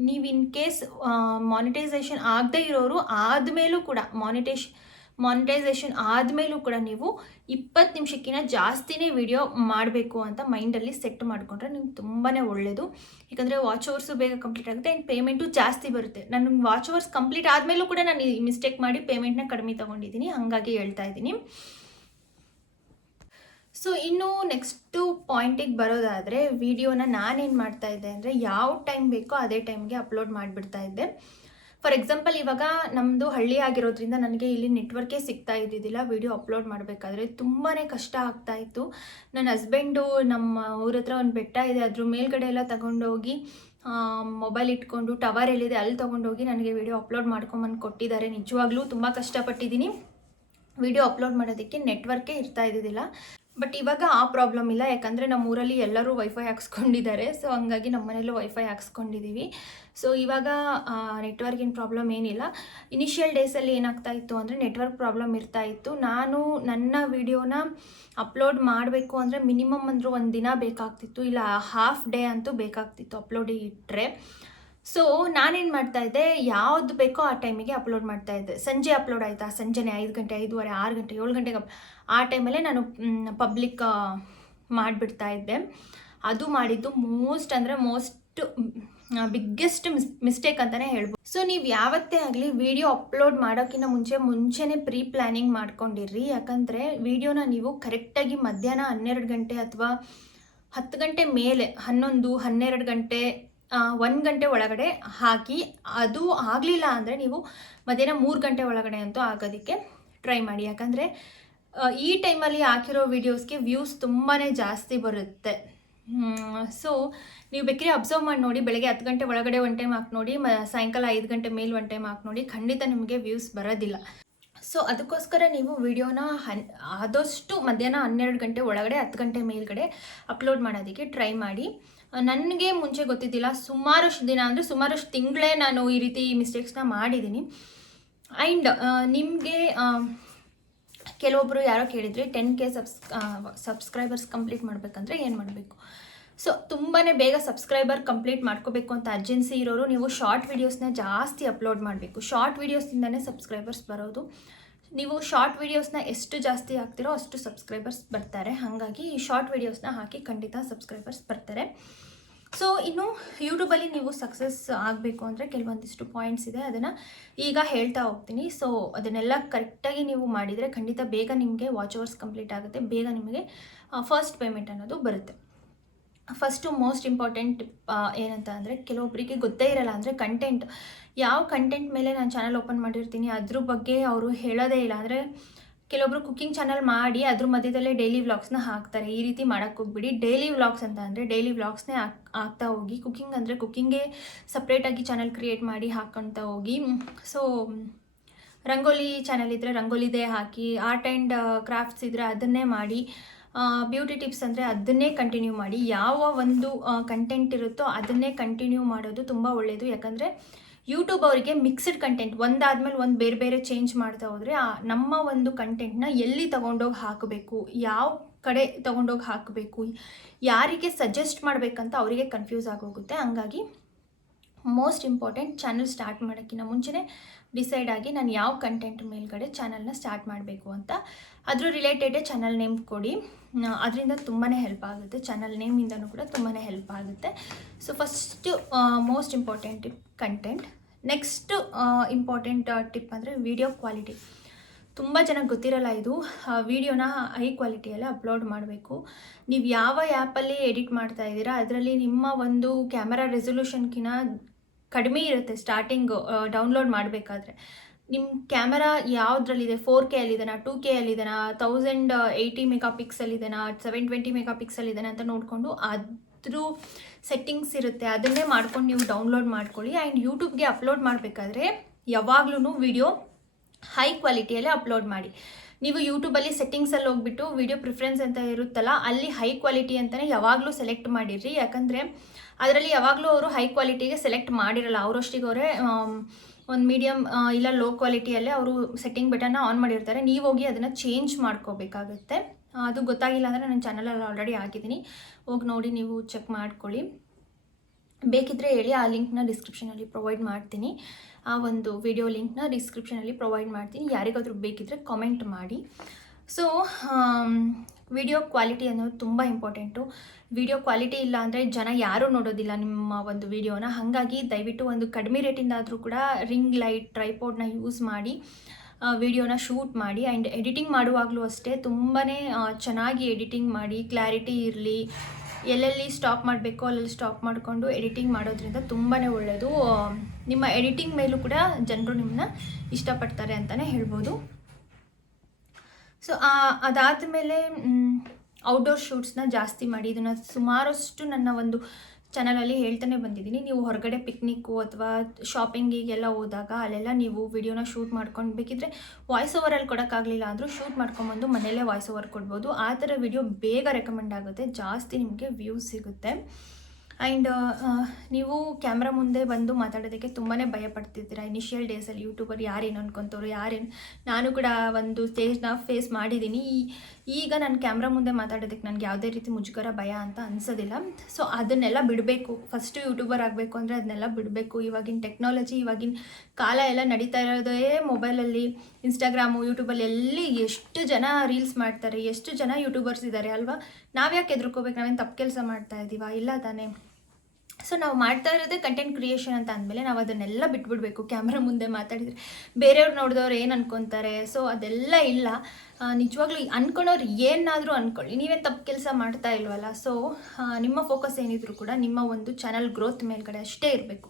ನೀವು ಇನ್ ಕೇಸ್ ಮಾನಿಟೈಸೇಷನ್ ಆಗದೇ ಇರೋರು ಆದಮೇಲೂ ಕೂಡ ಮಾನಿಟೈಸೇಷನ್ ಆದಮೇಲೂ ಕೂಡ ನೀವು 20 ನಿಮಿಷಕ್ಕಿಂತ ಜಾಸ್ತಿನೇ ವಿಡಿಯೋ ಮಾಡಬೇಕು ಅಂತ ಮೈಂಡಲ್ಲಿ ಸೆಟ್ ಮಾಡಿಕೊಂಡ್ರೆ ನಿಮ್ಗೆ ತುಂಬಾ ಒಳ್ಳೆಯದು. ಯಾಕಂದರೆ ವಾಚ್ ಅವರ್ಸು ಬೇಗ ಕಂಪ್ಲೀಟ್ ಆಗುತ್ತೆ ಆ್ಯಂಡ್ ಪೇಮೆಂಟು ಜಾಸ್ತಿ ಬರುತ್ತೆ. ನನಗೆ ವಾಚ್ ಅವರ್ಸ್ ಕಂಪ್ಲೀಟ್ ಆದಮೇಲೂ ಕೂಡ ನಾನು ಮಿಸ್ಟೇಕ್ ಮಾಡಿ ಪೇಮೆಂಟ್ನ ಕಡಿಮೆ ತೊಗೊಂಡಿದ್ದೀನಿ, ಹಾಗಾಗಿ ಹೇಳ್ತಾ ಇದ್ದೀನಿ. ಸೊ ಇನ್ನು ನೆಕ್ಸ್ಟು ಪಾಯಿಂಟಿಗೆ ಬರೋದಾದರೆ, ವಿಡಿಯೋನ ನಾನೇನು ಮಾಡ್ತಾ ಇದ್ದೆ ಅಂದರೆ, ಯಾವ ಟೈಮ್ ಬೇಕೋ ಅದೇ ಟೈಮ್ಗೆ ಅಪ್ಲೋಡ್ ಮಾಡಿಬಿಡ್ತಾ ಇದ್ದೆ. ಫಾರ್ ಎಕ್ಸಾಂಪಲ್, ಇವಾಗ ನಮ್ಮದು ಹಳ್ಳಿ ಆಗಿರೋದ್ರಿಂದ ನನಗೆ ಇಲ್ಲಿ ನೆಟ್ವರ್ಕೇ ಸಿಗ್ತಾ ಇದ್ದಿದ್ದಿಲ್ಲ. ವಿಡಿಯೋ ಅಪ್ಲೋಡ್ ಮಾಡಬೇಕಾದ್ರೆ ತುಂಬಾ ಕಷ್ಟ ಆಗ್ತಾಯಿತ್ತು. ನನ್ನ ಹಸ್ಬೆಂಡು ನಮ್ಮ ಊರ ಹತ್ರ ಒಂದು ಬೆಟ್ಟ ಇದೆ, ಅದ್ರ ಮೇಲ್ಗಡೆ ಎಲ್ಲ ತಗೊಂಡೋಗಿ ಮೊಬೈಲ್ ಇಟ್ಕೊಂಡು ಟವರ್ ಎಲ್ಲಿದೆ ಅಲ್ಲಿ ತೊಗೊಂಡೋಗಿ ನನಗೆ ವಿಡಿಯೋ ಅಪ್ಲೋಡ್ ಮಾಡ್ಕೊಂಬಂದು ಕೊಟ್ಟಿದ್ದಾರೆ. ನಿಜವಾಗ್ಲೂ ತುಂಬ ಕಷ್ಟಪಟ್ಟಿದ್ದೀನಿ. ವಿಡಿಯೋ ಅಪ್ಲೋಡ್ ಮಾಡೋದಕ್ಕೆ ನೆಟ್ವರ್ಕೇ ಇರ್ತಾ ಇದ್ದಿದ್ದಿಲ್ಲ. ಬಟ್ ಇವಾಗ ಆ ಪ್ರಾಬ್ಲಮ್ ಇಲ್ಲ, ಯಾಕಂದರೆ ನಮ್ಮ ಊರಲ್ಲಿ ಎಲ್ಲರೂ ವೈಫೈ ಹಾಕ್ಸ್ಕೊಂಡಿದ್ದಾರೆ. ಸೊ ಹಂಗಾಗಿ ನಮ್ಮ ಮನೆಯಲ್ಲೂ ವೈಫೈ ಹಾಕ್ಸ್ಕೊಂಡಿದ್ದೀವಿ. ಸೊ ಇವಾಗ ನೆಟ್ವರ್ಕಿನ ಪ್ರಾಬ್ಲಮ್ ಏನಿಲ್ಲ. ಇನಿಷಿಯಲ್ ಡೇಸಲ್ಲಿ ಏನಾಗ್ತಾ ಇತ್ತು ಅಂದರೆ ನೆಟ್ವರ್ಕ್ ಪ್ರಾಬ್ಲಮ್ ಇರ್ತಾ ಇತ್ತು. ನಾನು ನನ್ನ ವಿಡಿಯೋನ ಅಪ್ಲೋಡ್ ಮಾಡಬೇಕು ಅಂದರೆ ಮಿನಿಮಮ್ ಅಂದರೂ ಒಂದು ದಿನ ಬೇಕಾಗ್ತಿತ್ತು, ಇಲ್ಲ ಹಾಫ್ ಡೇ ಅಂತೂ ಬೇಕಾಗ್ತಿತ್ತು ಅಪ್ಲೋಡಿಗೆ ಇಟ್ಟರೆ. ಸೊ ನಾನೇನು ಮಾಡ್ತಾಯಿದ್ದೆ, ಯಾವುದು ಬೇಕೋ ಆ ಟೈಮಿಗೆ ಅಪ್ಲೋಡ್ ಮಾಡ್ತಾಯಿದ್ದೆ. ಸಂಜೆ ಅಪ್ಲೋಡ್ ಆಯಿತಾ, ಸಂಜೆನೇ 5 ಗಂಟೆ, 5:30, 6 ಗಂಟೆ, 7 ಗಂಟೆಗೆ ಆ ಟೈಮಲ್ಲೇ ನಾನು ಪಬ್ಲಿಕ್ ಮಾಡಿಬಿಡ್ತಾ ಇದ್ದೆ. ಅದು ಮಾಡಿದ್ದು ಮೋಸ್ಟ್ ಬಿಗ್ಗೆಸ್ಟ್ ಮಿಸ್ಟೇಕ್ ಅಂತಲೇ ಹೇಳ್ಬೋದು. ಸೊ ನೀವು ಯಾವತ್ತೇ ಆಗಲಿ ವಿಡಿಯೋ ಅಪ್ಲೋಡ್ ಮಾಡೋಕ್ಕಿಂತ ಮುಂಚೆನೇ ಪ್ರೀ ಪ್ಲ್ಯಾನಿಂಗ್ ಮಾಡ್ಕೊಂಡಿರ್ರಿ. ಯಾಕಂದರೆ ವಿಡಿಯೋನ ನೀವು ಕರೆಕ್ಟಾಗಿ ಮಧ್ಯಾಹ್ನ 12 ಗಂಟೆ ಅಥವಾ 10 ಗಂಟೆ ಮೇಲೆ, 11, 12 ಗಂಟೆ, 1 ಗಂಟೆ ಒಳಗಡೆ ಹಾಕಿ. ಅದು ಆಗಲಿಲ್ಲ ಅಂದರೆ ನೀವು ಮಧ್ಯಾಹ್ನ 3 ಗಂಟೆ ಒಳಗಡೆ ಅಂತೂ ಆಗೋದಕ್ಕೆ ಟ್ರೈ ಮಾಡಿ. ಯಾಕಂದರೆ ಈ ಟೈಮಲ್ಲಿ ಹಾಕಿರೋ ವೀಡಿಯೋಸ್ಗೆ ವ್ಯೂಸ್ ತುಂಬಾ ಜಾಸ್ತಿ ಬರುತ್ತೆ. ಸೊ ನೀವು ಬೇಕಾದ್ರೆ ಅಬ್ಸರ್ವ್ ಮಾಡಿ ನೋಡಿ, ಬೆಳಗ್ಗೆ 10 ಗಂಟೆ ಒಳಗಡೆ ಒಂದು ಟೈಮ್ ಹಾಕಿ ನೋಡಿ, ಸಾಯಂಕಾಲ 5 ಗಂಟೆ ಮೇಲೆ ಒಂದು ಟೈಮ್ ಹಾಕಿ ನೋಡಿ, ಖಂಡಿತ ನಿಮಗೆ ವ್ಯೂಸ್ ಬರೋದಿಲ್ಲ. ಸೊ ಅದಕ್ಕೋಸ್ಕರ ನೀವು ವಿಡಿಯೋನ ಆದಷ್ಟು ಮಧ್ಯಾಹ್ನ 12 ಗಂಟೆ ಒಳಗಡೆ, 10 ಗಂಟೆ ಮೇಲ್ಗಡೆ ಅಪ್ಲೋಡ್ ಮಾಡೋದಕ್ಕೆ ಟ್ರೈ ಮಾಡಿ. ನನಗೆ ಮುಂಚೆ ಗೊತ್ತಿದ್ದಿಲ್ಲ, ಸುಮಾರಷ್ಟು ದಿನ ಅಂದರೆ ಸುಮಾರಷ್ಟು ತಿಂಗಳೇ ನಾನು ಈ ರೀತಿ ಮಿಸ್ಟೇಕ್ಸ್ನ ಮಾಡಿದ್ದೀನಿ. ಆ್ಯಂಡ್ ನಿಮಗೆ ಕೆಲವೊಬ್ಬರು ಯಾರೋ ಕೇಳಿದರೆ 10K ಸಬ್ಸ್ಕ್ರೈಬರ್ಸ್ ಕಂಪ್ಲೀಟ್ ಮಾಡಬೇಕಂದ್ರೆ ಏನು ಮಾಡಬೇಕು? ಸೊ ತುಂಬಾ ಬೇಗ ಸಬ್ಸ್ಕ್ರೈಬರ್ ಕಂಪ್ಲೀಟ್ ಮಾಡ್ಕೋಬೇಕು ಅಂತ ಅರ್ಜೆನ್ಸಿ ಇರೋರು ನೀವು ಶಾರ್ಟ್ ವೀಡಿಯೋಸ್ನ ಜಾಸ್ತಿ ಅಪ್ಲೋಡ್ ಮಾಡಬೇಕು. ಶಾರ್ಟ್ ವೀಡಿಯೋಸ್ದಿಂದನೇ ಸಬ್ಸ್ಕ್ರೈಬರ್ಸ್ ಬರೋದು. ನೀವು ಶಾರ್ಟ್ ವೀಡಿಯೋಸ್ನ ಎಷ್ಟು ಜಾಸ್ತಿ ಹಾಕ್ತಿರೋ ಅಷ್ಟು ಸಬ್ಸ್ಕ್ರೈಬರ್ಸ್ ಬರ್ತಾರೆ. ಹಾಗಾಗಿ ಈ ಶಾರ್ಟ್ ವೀಡಿಯೋಸ್ನ ಹಾಕಿ ಖಂಡಿತ ಸಬ್ಸ್ಕ್ರೈಬರ್ಸ್ ಬರ್ತಾರೆ. ಸೊ ಇನ್ನು ಯೂಟ್ಯೂಬಲ್ಲಿ ನೀವು ಸಕ್ಸಸ್ ಆಗಬೇಕು ಅಂದರೆ ಕೆಲವೊಂದಿಷ್ಟು ಪಾಯಿಂಟ್ಸ್ ಇದೆ, ಅದನ್ನು ಈಗ ಹೇಳ್ತಾ ಹೋಗ್ತೀನಿ. ಸೊ ಅದನ್ನೆಲ್ಲ ಕರೆಕ್ಟಾಗಿ ನೀವು ಮಾಡಿದರೆ ಖಂಡಿತ ಬೇಗ ನಿಮಗೆ ವಾಚ್ ಅವರ್ಸ್ ಕಂಪ್ಲೀಟ್ ಆಗುತ್ತೆ, ಬೇಗ ನಿಮಗೆ ಫಸ್ಟ್ ಪೇಮೆಂಟ್ ಅನ್ನೋದು ಬರುತ್ತೆ. ಫಸ್ಟು ಮೋಸ್ಟ್ ಇಂಪಾರ್ಟೆಂಟ್ ಏನಂತ ಅಂದರೆ, ಕೆಲವೊಬ್ಬರಿಗೆ ಗೊತ್ತೇ ಇರಲ್ಲ, ಅಂದರೆ ಕಂಟೆಂಟ್, ಯಾವ ಕಂಟೆಂಟ್ ಮೇಲೆ ನಾನು ಚಾನಲ್ ಓಪನ್ ಮಾಡಿರ್ತೀನಿ ಅದ್ರ ಬಗ್ಗೆ ಅವರು ಹೇಳೋದೇ ಇಲ್ಲ. ಅಂದರೆ ಕೆಲವೊಬ್ರು ಕುಕ್ಕಿಂಗ್ ಚಾನಲ್ ಮಾಡಿ ಅದ್ರ ಮಧ್ಯದಲ್ಲೇ ಡೈಲಿ ವ್ಲಾಗ್ಸ್ನ ಹಾಕ್ತಾರೆ. ಈ ರೀತಿ ಮಾಡೋಕ್ಕೆ ಹೋಗ್ಬಿಡಿ. ಡೈಲಿ ವ್ಲಾಗ್ಸ್ ಅಂತ ಅಂದರೆ ಡೈಲಿ ವ್ಲಾಗ್ಸ್ನೇ ಹಾಕ್ತಾ ಹೋಗಿ. ಕುಕ್ಕಿಂಗ್ ಅಂದರೆ ಕುಕ್ಕಿಂಗೇ ಸಪ್ರೇಟಾಗಿ ಚಾನಲ್ ಕ್ರಿಯೇಟ್ ಮಾಡಿ ಹಾಕ್ಕೊಳ್ತಾ ಹೋಗಿ. ಸೊ ರಂಗೋಲಿ ಚಾನಲ್ ಇದ್ದರೆ ರಂಗೋಲಿದೇ ಹಾಕಿ, ಆರ್ಟ್ ಆ್ಯಂಡ್ ಕ್ರಾಫ್ಟ್ಸ್ ಇದ್ದರೆ ಅದನ್ನೇ ಮಾಡಿ, ಬ್ಯೂಟಿ ಟಿಪ್ಸ್ ಅಂದರೆ ಅದನ್ನೇ ಕಂಟಿನ್ಯೂ ಮಾಡಿ. ಯಾವ ಒಂದು ಕಂಟೆಂಟ್ ಇರುತ್ತೋ ಅದನ್ನೇ ಕಂಟಿನ್ಯೂ ಮಾಡೋದು ತುಂಬ ಒಳ್ಳೆಯದು. ಯಾಕಂದರೆ ಯೂಟ್ಯೂಬ್ ಅವರಿಗೆ ಮಿಕ್ಸ್ಡ್ ಕಂಟೆಂಟ್ ಒಂದಾದ್ಮೇಲೆ ಒಂದು ಬೇರೆ ಬೇರೆ ಚೇಂಜ್ ಮಾಡ್ತಾ ಹೋದರೆ ನಮ್ಮ ಒಂದು ಕಂಟೆಂಟ್ನ ಎಲ್ಲಿ ತೊಗೊಂಡೋಗಿ ಹಾಕಬೇಕು, ಯಾವ ಕಡೆ ತೊಗೊಂಡೋಗಿ ಹಾಕಬೇಕು, ಯಾರಿಗೆ ಸಜೆಸ್ಟ್ ಮಾಡಬೇಕಂತ ಅವರಿಗೆ ಕನ್ಫ್ಯೂಸ್ ಆಗೋಗುತ್ತೆ. ಹಂಗಾಗಿ ಮೋಸ್ಟ್ ಇಂಪಾರ್ಟೆಂಟ್, ಚಾನಲ್ ಸ್ಟಾರ್ಟ್ ಮಾಡೋಕ್ಕಿಂತ ಮುಂಚೆನೇ ಡಿಸೈಡ್ ಆಗಿ ನಾನು ಯಾವ ಕಂಟೆಂಟ್ ಮೇಲ್ಗಡೆ ಚಾನಲ್ನ ಸ್ಟಾರ್ಟ್ ಮಾಡಬೇಕು ಅಂತ ಅದ್ರ ರಿಲೇಟೆಡೇ ಚಾನಲ್ ನೇಮ್ ಕೊಡಿ. ಅದರಿಂದ ತುಂಬಾ ಹೆಲ್ಪ್ ಆಗುತ್ತೆ. ಚಾನಲ್ ನೇಮಿಂದನೂ ಕೂಡ ತುಂಬಾ ಹೆಲ್ಪ್ ಆಗುತ್ತೆ. So first most important content. Next important tip ಅಂದರೆ ವಿಡಿಯೋ ಕ್ವಾಲಿಟಿ. ತುಂಬ ಜನಕ್ಕೆ ಗೊತ್ತಿರಲ್ಲ ಇದು. ವಿಡಿಯೋನ ಹೈ ಕ್ವಾಲಿಟಿಯಲ್ಲೇ ಅಪ್ಲೋಡ್ ಮಾಡಬೇಕು. ನೀವು ಯಾವ ಆ್ಯಪಲ್ಲಿ ಎಡಿಟ್ ಮಾಡ್ತಾ ಇದ್ದೀರಾ ಅದರಲ್ಲಿ ನಿಮ್ಮ ಒಂದು ಕ್ಯಾಮರಾ ರೆಸೊಲ್ಯೂಷನ್ಕಿಂತ ಕಡಿಮೆ ಇರುತ್ತೆ ಸ್ಟಾರ್ಟಿಂಗು ಡೌನ್ಲೋಡ್ ಮಾಡಬೇಕಾದ್ರೆ. ನಿಮ್ಮ ಕ್ಯಾಮರಾ ಯಾವುದ್ರಲ್ಲಿದೆ, 4K ಅಲ್ಲಿದೆನಾ, 2K ಅಲ್ಲಿದೆನಾ, 1080 ಮೆಗಾ ಪಿಕ್ಸಲ್ ಇದೆನಾ, 720 ಮೆಗಾ ಪಿಕ್ಸಲ್ ಇದೆನಾ ಅಂತ ನೋಡಿಕೊಂಡು ಅದ್ರ ಸೆಟ್ಟಿಂಗ್ಸ್ ಇರುತ್ತೆ, ಅದನ್ನೇ ಮಾಡ್ಕೊಂಡು ನೀವು ಡೌನ್ಲೋಡ್ ಮಾಡ್ಕೊಳ್ಳಿ. ಆ್ಯಂಡ್ ಯೂಟ್ಯೂಬ್ಗೆ ಅಪ್ಲೋಡ್ ಮಾಡಬೇಕಾದ್ರೆ ಯಾವಾಗಲೂ ವಿಡಿಯೋ ಹೈ ಕ್ವಾಲಿಟಿಯಲ್ಲೇ ಅಪ್ಲೋಡ್ ಮಾಡಿ. ನೀವು ಯೂಟ್ಯೂಬಲ್ಲಿ ಸೆಟ್ಟಿಂಗ್ಸಲ್ಲಿ ಹೋಗ್ಬಿಟ್ಟು ವಿಡಿಯೋ ಪ್ರಿಫರೆನ್ಸ್ ಅಂತ ಇರುತ್ತಲ್ಲ, ಅಲ್ಲಿ ಹೈ ಕ್ವಾಲಿಟಿ ಅಂತಲೇ ಯಾವಾಗಲೂ ಸೆಲೆಕ್ಟ್ ಮಾಡಿರಿ. ಯಾಕಂದರೆ ಅದರಲ್ಲಿ ಯಾವಾಗಲೂ ಅವರು ಹೈ ಕ್ವಾಲಿಟಿಗೆ ಸೆಲೆಕ್ಟ್ ಮಾಡಿರಲ್ಲ. ಅವರಷ್ಟಿಗೆ ಅವರೇ ಒಂದು ಮೀಡಿಯಮ್ ಇಲ್ಲ ಲೋ ಕ್ವಾಲಿಟಿಯಲ್ಲೇ ಅವರು ಸೆಟ್ಟಿಂಗ್ ಬಟನ್ನ ಆನ್ ಮಾಡಿರ್ತಾರೆ. ನೀವು ಹೋಗಿ ಅದನ್ನು ಚೇಂಜ್ ಮಾಡ್ಕೋಬೇಕಾಗುತ್ತೆ. ಅದು ಗೊತ್ತಾಗಿಲ್ಲ ಅಂದರೆ ನನ್ನ ಚಾನಲಲ್ಲಿ ಆಲ್ರೆಡಿ ಹಾಕಿದ್ದೀನಿ, ಹೋಗಿ ನೋಡಿ ನೀವು ಚೆಕ್ ಮಾಡ್ಕೊಳ್ಳಿ. ಬೇಕಿದ್ದರೆ ಹೇಳಿ, ಆ ಲಿಂಕ್ನ ಡಿಸ್ಕ್ರಿಪ್ಷನಲ್ಲಿ ಪ್ರೊವೈಡ್ ಮಾಡ್ತೀನಿ. ಆ ಒಂದು ವಿಡಿಯೋ ಲಿಂಕ್ನ ಡಿಸ್ಕ್ರಿಪ್ಷನಲ್ಲಿ ಪ್ರೊವೈಡ್ ಮಾಡ್ತೀನಿ. ಯಾರಿಗಾದರೂ ಬೇಕಿದ್ದರೆ ಕಾಮೆಂಟ್ ಮಾಡಿ. ಸೊ ವಿಡಿಯೋ ಕ್ವಾಲಿಟಿ ಅನ್ನೋದು ತುಂಬ ಇಂಪಾರ್ಟೆಂಟು. ವಿಡಿಯೋ ಕ್ವಾಲಿಟಿ ಇಲ್ಲ ಅಂದರೆ ಜನ ಯಾರೂ ನೋಡೋದಿಲ್ಲ ನಿಮ್ಮ ಒಂದು ವಿಡಿಯೋನ. ಹಾಗಾಗಿ ದಯವಿಟ್ಟು ಒಂದು ಕಡಿಮೆ ರೇಟಿಂದಾದರೂ ಕೂಡ ರಿಂಗ್ ಲೈಟ್, ಟ್ರೈಪೋಡ್ನ ಯೂಸ್ ಮಾಡಿ ವಿಡಿಯೋನ ಶೂಟ್ ಮಾಡಿ. ಆ್ಯಂಡ್ ಎಡಿಟಿಂಗ್ ಮಾಡುವಾಗಲೂ ಅಷ್ಟೇ ತುಂಬಾ ಚೆನ್ನಾಗಿ ಎಡಿಟಿಂಗ್ ಮಾಡಿ, ಕ್ಲಾರಿಟಿ ಇರಲಿ, ಎಲ್ಲೆಲ್ಲಿ ಸ್ಟಾಪ್ ಮಾಡಬೇಕೋ ಅಲ್ಲೆಲ್ಲಿ ಸ್ಟಾಪ್ ಮಾಡಿಕೊಂಡು ಎಡಿಟಿಂಗ್ ಮಾಡೋದ್ರಿಂದ ತುಂಬಾ ಒಳ್ಳೆಯದು. ನಿಮ್ಮ ಎಡಿಟಿಂಗ್ ಮೇಲೂ ಕೂಡ ಜನರು ನಿಮ್ಮನ್ನ ಇಷ್ಟಪಡ್ತಾರೆ ಅಂತಲೇ ಹೇಳ್ಬೋದು. ಸೊ ಅದಾದಮೇಲೆ ಔಟ್ಡೋರ್ ಶೂಟ್ಸ್ನ ಜಾಸ್ತಿ ಮಾಡಿ. ಇದನ್ನು ಸುಮಾರಷ್ಟು ನನ್ನ ಒಂದು ಚಾನಲಲ್ಲಿ ಹೇಳ್ತಾನೆ ಬಂದಿದ್ದೀನಿ. ನೀವು ಹೊರಗಡೆ ಪಿಕ್ನಿಕ್ಕು ಅಥವಾ ಶಾಪಿಂಗಿಗೆಲ್ಲ ಹೋದಾಗ ಅಲ್ಲೆಲ್ಲ ನೀವು ವಿಡಿಯೋನ ಶೂಟ್ ಮಾಡ್ಕೊಂಡು, ಬೇಕಿದ್ರೆ ವಾಯ್ಸ್ ಓವರಲ್ಲಿ ಕೊಡೋಕ್ಕಾಗಲಿಲ್ಲ ಅಂದರೂ ಶೂಟ್ ಮಾಡ್ಕೊಂಬಂದು ಮನೆಯಲ್ಲೇ ವಾಯ್ಸ್ ಓವರ್ ಕೊಡ್ಬೋದು. ಆ ಥರ ವಿಡಿಯೋ ಬೇಗ ರೆಕಮೆಂಡ್ ಆಗುತ್ತೆ, ಜಾಸ್ತಿ ನಿಮಗೆ ವ್ಯೂಸ್ ಸಿಗುತ್ತೆ. ಆ್ಯಂಡ್ ನೀವು ಕ್ಯಾಮ್ರಾ ಮುಂದೆ ಬಂದು ಮಾತಾಡೋದಕ್ಕೆ ತುಂಬಾ ಭಯಪಡ್ತಿರ್ತೀರ ಇನಿಷಿಯಲ್ ಡೇಸಲ್ಲಿ. ಯೂಟ್ಯೂಬರ್ ಯಾರೇನು ಅನ್ಕೊತವ್ರು, ನಾನು ಕೂಡ ಒಂದು ಸ್ಟೇಜ್ನ ಫೇಸ್ ಮಾಡಿದ್ದೀನಿ. ಈಗ ನಾನು ಕ್ಯಾಮ್ರಾ ಮುಂದೆ ಮಾತಾಡೋದಕ್ಕೆ ನನಗೆ ಯಾವುದೇ ರೀತಿ ಮುಜುಗರ, ಭಯ ಅಂತ ಅನಿಸೋದಿಲ್ಲ. ಸೊ ಅದನ್ನೆಲ್ಲ ಬಿಡಬೇಕು. ಫಸ್ಟು ಯೂಟ್ಯೂಬರ್ ಆಗಬೇಕು ಅಂದರೆ ಅದನ್ನೆಲ್ಲ ಬಿಡಬೇಕು. ಇವಾಗಿನ ಟೆಕ್ನಾಲಜಿ, ಇವಾಗಿನ ಕಾಲ ಎಲ್ಲ ನಡೀತಾ ಇರೋದೇ ಮೊಬೈಲಲ್ಲಿ, ಇನ್ಸ್ಟಾಗ್ರಾಮು, ಯೂಟ್ಯೂಬಲ್ಲಿ ಎಲ್ಲಿ ಎಷ್ಟು ಜನ ರೀಲ್ಸ್ ಮಾಡ್ತಾರೆ, ಎಷ್ಟು ಜನ ಯೂಟ್ಯೂಬರ್ಸ್ ಇದ್ದಾರೆ ಅಲ್ವಾ. ನಾವ್ಯಾಕೆ ಹೆದರ್ಕೋಬೇಕು? ನಾವೇನು ತಪ್ಪು ಕೆಲಸ ಮಾಡ್ತಾ ಇದ್ದೀವಾ? ಇಲ್ಲ ತಾನೇ. ಸೊ ನಾವು ಮಾಡ್ತಾ ಇರೋದೇ ಕಂಟೆಂಟ್ ಕ್ರಿಯೇಷನ್ ಅಂತ ಅಂದಮೇಲೆ ನಾವು ಅದನ್ನೆಲ್ಲ ಬಿಟ್ಬಿಡಬೇಕು. ಕ್ಯಾಮ್ರಾ ಮುಂದೆ ಮಾತಾಡಿದರೆ ಬೇರೆಯವ್ರು ನೋಡಿದವ್ರು ಏನು ಅನ್ಕೊತಾರೆ. ಸೊ ಅದೆಲ್ಲ ಇಲ್ಲ. ನಿಜವಾಗ್ಲೂ ಅನ್ಕೊಳೋರು ಏನಾದರೂ ಅಂದ್ಕೊಳ್ಳಿ, ನೀವೇ ತಪ್ಪು ಕೆಲಸ ಮಾಡ್ತಾ ಇಲ್ವಲ್ಲ. ಸೊ ನಿಮ್ಮ ಫೋಕಸ್ ಏನಿದ್ರು ಕೂಡ ನಿಮ್ಮ ಒಂದು ಚಾನಲ್ ಗ್ರೋತ್ ಮೇಲ್ಗಡೆ ಅಷ್ಟೇ ಇರಬೇಕು.